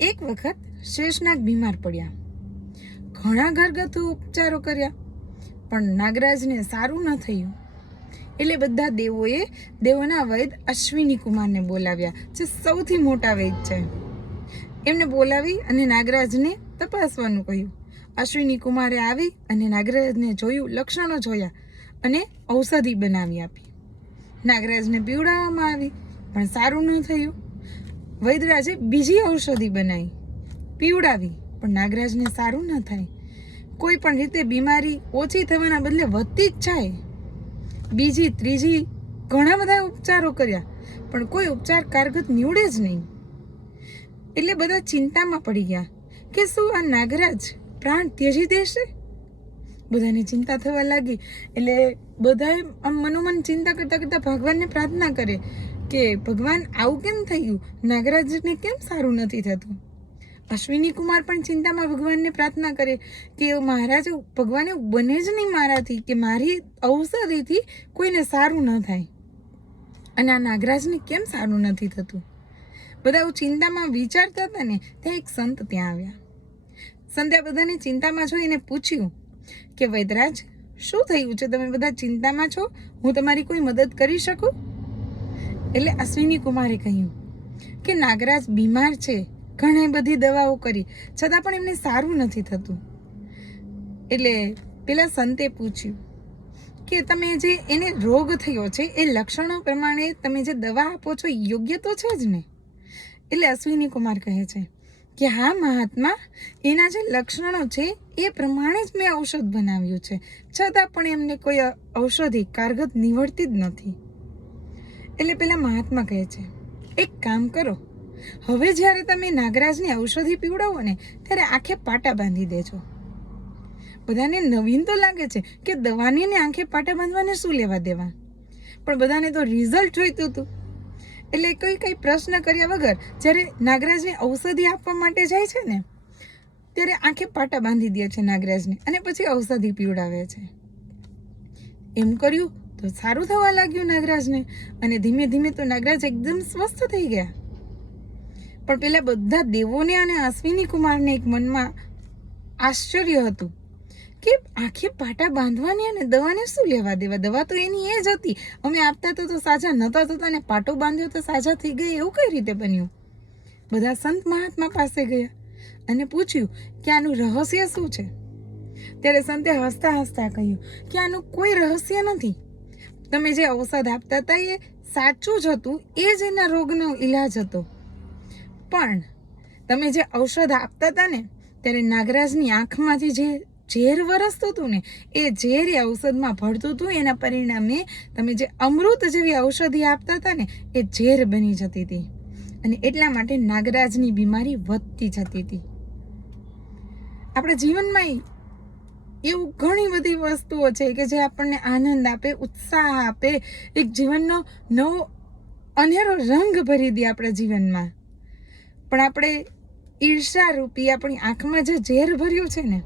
એક વખત શેષનાગ બીમાર પડ્યા. ઘણા ઘરગથ્થુ ઉપચારો કર્યા, પણ નાગરાજને સારું ન થયું. એટલે બધા દેવોના વૈદ અશ્વિની કુમારને બોલાવ્યા, જે સૌથી મોટા વૈદ છે. એમને બોલાવી અને નાગરાજને તપાસવાનું કહ્યું. અશ્વિની કુમારે આવી અને નાગરાજને જોયું, લક્ષણો જોયા અને ઔષધિ બનાવી આપી. નાગરાજને પીવડાવવામાં આવી, પણ સારું ન થયું. વૈદરાજે બીજી ઔષધિ બનાવી, પીવડાવી, પણ નાગરાજને સારું ન થાય. કોઈ પણ રીતે બીમારી ઓછી થવાના બદલે વધતી જ જાય. બીજી ત્રીજી ઘણા બધા ઉપચારો કર્યા, પણ કોઈ ઉપચાર કારગત નીવડે જ નહીં. એટલે બધા ચિંતામાં પડી ગયા કે શું આ નાગરાજ પ્રાણ ત્યજી દેશે? બધાને ચિંતા થવા લાગી. એટલે બધાએ આમ મનોમન ચિંતા કરતા કરતા ભગવાનને પ્રાર્થના કરે કે ભગવાન આવું કેમ થયું? નાગરાજને કેમ સારું નથી થતું? અશ્વિની કુમાર પણ ચિંતામાં ભગવાનને પ્રાર્થના કરે કે મહારાજ, ભગવાન એવું બને જ નહીં મારાથી કે મારી ઔષધિથી કોઈને સારું ન થાય, અને આ નાગરાજને કેમ સારું નથી થતું? બધા ચિંતામાં વિચારતા હતા ને, ત્યાં એક સંત ત્યાં આવ્યા. સંતે બધાને ચિંતામાં જોઈને પૂછ્યું કે વૈદરાજ, શું થયું છે? તમે બધા ચિંતામાં છો, હું તમારી કોઈ મદદ કરી શકું? એટલે અશ્વિની કુમારે કહ્યું કે નાગરાજ બીમાર છે, ઘણી બધી દવાઓ કરી, છતાં પણ એમને સારું નથી થતું. એટલે પેલા સંતે પૂછ્યું કે તમે જે એને રોગ થયો છે એ લક્ષણો પ્રમાણે તમે જે દવા આપો છો યોગ્ય તો છે જ ને? એટલે અશ્વિની કુમાર કહે છે કે હા મહાત્મા, એના જે લક્ષણો છે એ પ્રમાણે જ મેં ઔષધ બનાવ્યું છે, છતાં પણ એમને કોઈ ઔષધિ કારગત નીવડતી જ નથી. એટલે પેલા મહાત્મા કહે છે, એક કામ કરો, હવે જ્યારે તમે નાગરાજની ઔષધિ પીવડાવો ને, ત્યારે આંખે પાટા બાંધી દેજો. બધાને નવીન તો લાગે છે કે દવાની ને આંખે પાટા બાંધવાને શું લેવા દેવા, પણ બધાને તો રિઝલ્ટ જોઈતું હતું. એટલે કઈ પ્રશ્ન કર્યા વગર જ્યારે નાગરાજને ઔષધિ આપવા માટે જાય છે ને, ત્યારે આંખે પાટા બાંધી દે છે નાગરાજને, અને પછી ઔષધિ પીવડાવે છે. એમ કર્યું તો સારું થવા લાગ્યું નાગરાજને, અને ધીમે ધીમે તો નાગરાજ એકદમ સ્વસ્થ થઈ ગયા. પણ પેલા બધા દેવોને અને અશ્વિની કુમારને એક મનમાં આશ્ચર્ય હતું કે આંખે પાટા બાંધવાની અને દવાને શું લેવા દેવા? દવા તો એની એ જ હતી, અમે આપતા તો સાજા નતા થતા, ને પાટો બાંધ્યો તો સાજા થઈ ગઈ, એવું કઈ રીતે બન્યું? બધા સંત મહાત્મા પાસે ગયા અને પૂછ્યું કે આનું રહસ્ય શું છે? ત્યારે સંતે હસતા હસતા કહ્યું કે આનું કોઈ રહસ્ય નથી. તમે જે ઔષધ આપતા હતા એ સાચું જ હતું, એ જ એના રોગનો ઈલાજ હતો. પણ તમે જે ઔષધ આપતા હતા ને, ત્યારે નાગરાજની આંખમાંથી જે ઝેર વરસતું હતું ને, એ ઝેર એ ઔષધમાં ભળતું હતું. એના પરિણામે તમે જે અમૃત જેવી ઔષધિ આપતા હતા ને, એ ઝેર બની જતી હતી, અને એટલા માટે નાગરાજની બીમારી વધતી જતી હતી. આપણા જીવનમાં એવું ઘણી બધી વસ્તુઓ છે કે જે આપણને આનંદ આપે, ઉત્સાહ આપે, એક જીવનનો નવો અનેરો રંગ ભરી દે આપણા જીવનમાં. પણ આપણે ઈર્ષા રૂપી આપણી આંખમાં જે ઝેર ભર્યું છે ને,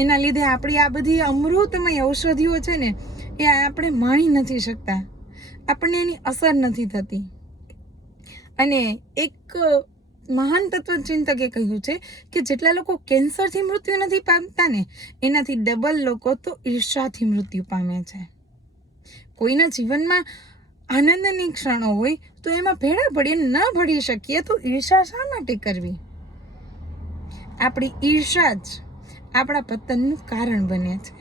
એના લીધે આપણી આ બધી અમૃતમય ઔષધિઓ છે ને, એ આપણે માણી નથી શકતા, આપણને એની અસર નથી થતી. અને એક મહાન તત્વચિંતકે કહ્યું છે કે જેટલા લોકો કેન્સરથી મૃત્યુ નથી પામતા ને, એનાથી ડબલ લોકો તો ઈર્ષાથી મૃત્યુ પામે છે. કોઈના જીવનમાં આનંદની ક્ષણો હોય તો એમાં ભેળા પડીએ ન ભળી શકીએ તો ઈર્ષા શા માટે કરવી? આપણી ઈર્ષા જ આપણા પતનનું કારણ બને છે.